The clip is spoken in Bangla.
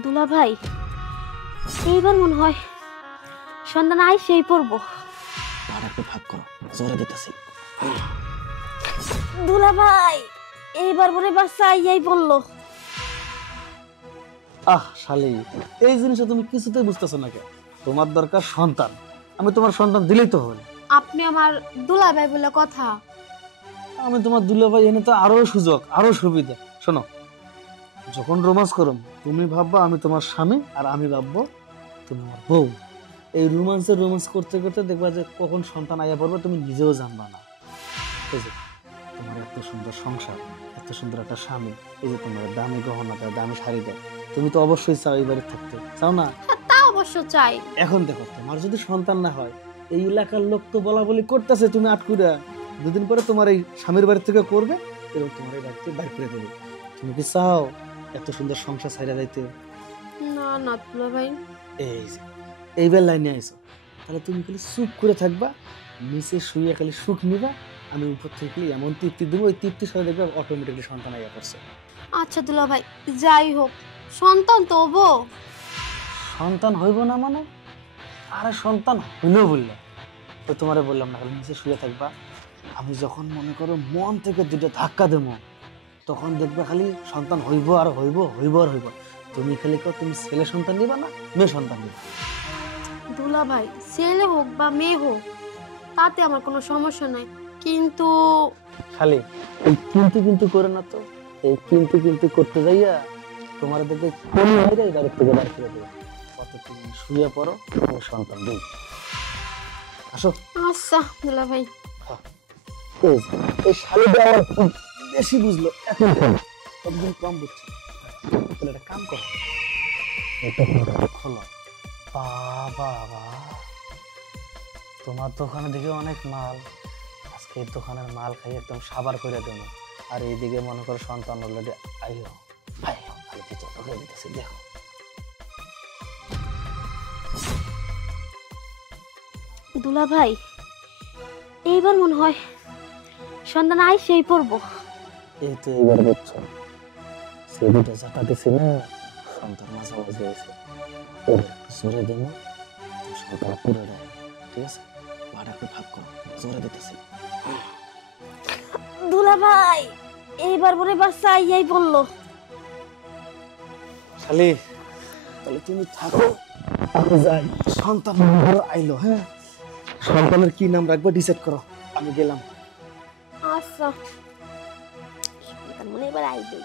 দুলা ভাই, এইবার মনে হয় সন্তান আইসেই পড়বো। আর একটু ভাগ করো, জোরে দিতেছি। দুলা ভাই, এইবার মনে বাচ্চা আইয়াই পড়লো। শালি, এই জিনিসটা তুমি কিছুতেই বুঝতেছো না কেন? তোমার দরকার সন্তান, আমি তোমার সন্তান দিলেই তো হবে। আপনি আমার দুলা ভাই বলে কথা। আমি তোমার দুলাভাই, এনে তো আরো সুযোগ, আরো সুবিধা। শোনো, যখন রোমান্স করো তুমি ভাববা আমি তোমার স্বামী, আর আমি ভাববো তুমি আমার বউ। এই রোমান্স করতে করতে দেখবা যে কখন সন্তান আইয়া পড়বে তুমি নিজেও জানবা না। এই যে তোমার এত সুন্দর সংসার, এত সুন্দর একটা স্বামী, এই যে তোমার দামি গহনা দেয়, দামি শাড়ি দেয়, তুমি তো অবশ্যই চাও এই বাড়ি থাকতে, চাও না? তা অবশ্য চাই। এখন দেখো, তোমার যদি সন্তান না হয়, এই এলাকার লোক তো বলা বলি করতেছে তুমি আটকুরা, দুদিন পরে তোমার এই স্বামীর বাড়ি থেকে করবে এবং তোমার এই বাড়িতে বাইর করে দেবে। তুমি কি চাও এত সুন্দর সংসার ছাইড়া যাইতে? না না দুলা ভাই। এইবার লাইনে আইসো, তাহলে তুমি খালি চুপ করে থাকবা, নিচে শুয়ে খালি সুখ নিবা, আমি উপর থেকে এমন তৃপ্তি দেবো, ওই তৃপ্তির সাথে দেখবা অটোমেটিকলি সন্তান আইয়া পড়ছে। আচ্ছা দুলা ভাই, যাই হোক, সন্তান তো হবো। সন্তান হইব না মানে? আরে সন্তান হইল বললে তো তোমারে বললাম না, খালি নিচে শুয়ে থাকবা, আমি যখন মনে করো মন থেকে দুটো ধাক্কা দেবো, তখন দেখবা খালি সন্তান হইব আর হইব, হইব আর হইব। তুমি খালি কো তুমি ছেলে সন্তান নিবা না মেয়ে সন্তান নিবা? দুলা ভাই, ছেলে হোক বা মেয়ে হোক, তাতে আমার কোনো সমস্যা নাই, কিন্তু খালি এই কিন্তু করে না তো, এই কিন্তু করতে যাইয়া তোমার দেখবে কোনি হয়ে যায়, থেকে বার করে দেবে। কত তুমি শুয়ে পড়ো, তুমি সন্তান দিই। আসো। আচ্ছা দুলা ভাই। এই শালিটা আমার খুব বেশি বুঝলো, এখন কেন একদম কম বুঝছে। তাহলে একটা কাম করো, এটা খোলো। বাবা, তোমার দোকানে দেখে অনেক মাল, আজকে এই দোকানের মাল খাই একদম সাবার করে দেবো। আর এইদিকে মনে করো সন্তান অলরেডি আইও খালি কিছু ঢুকে দিতেছি, দেখো। দুলা ভাই, এইবার মনে হয় সন্তান আইসেই পড়বো। এই তো এইবার বুঝছো, সে দুটো চাটা দিছি না, সন্তান মাঝামাঝি হয়েছে, জোরে দেবো, সন্তান পুরো দেয়। ঠিক আছে, ভাড়া একটু ভাগ করো, জোরে দিতেছি। দুলা ভাই, এইবার মনে বাচ্চা আইয়াই পড়লো। শালি, তাহলে তুমি থাকো, আমি যাই। সন্তান আইলো, হ্যাঁ, সন্তানের কি নাম রাখবো ডিসাইড করো, আমি গেলাম। আচ্ছা, সন্তান মনে এবার আইবে।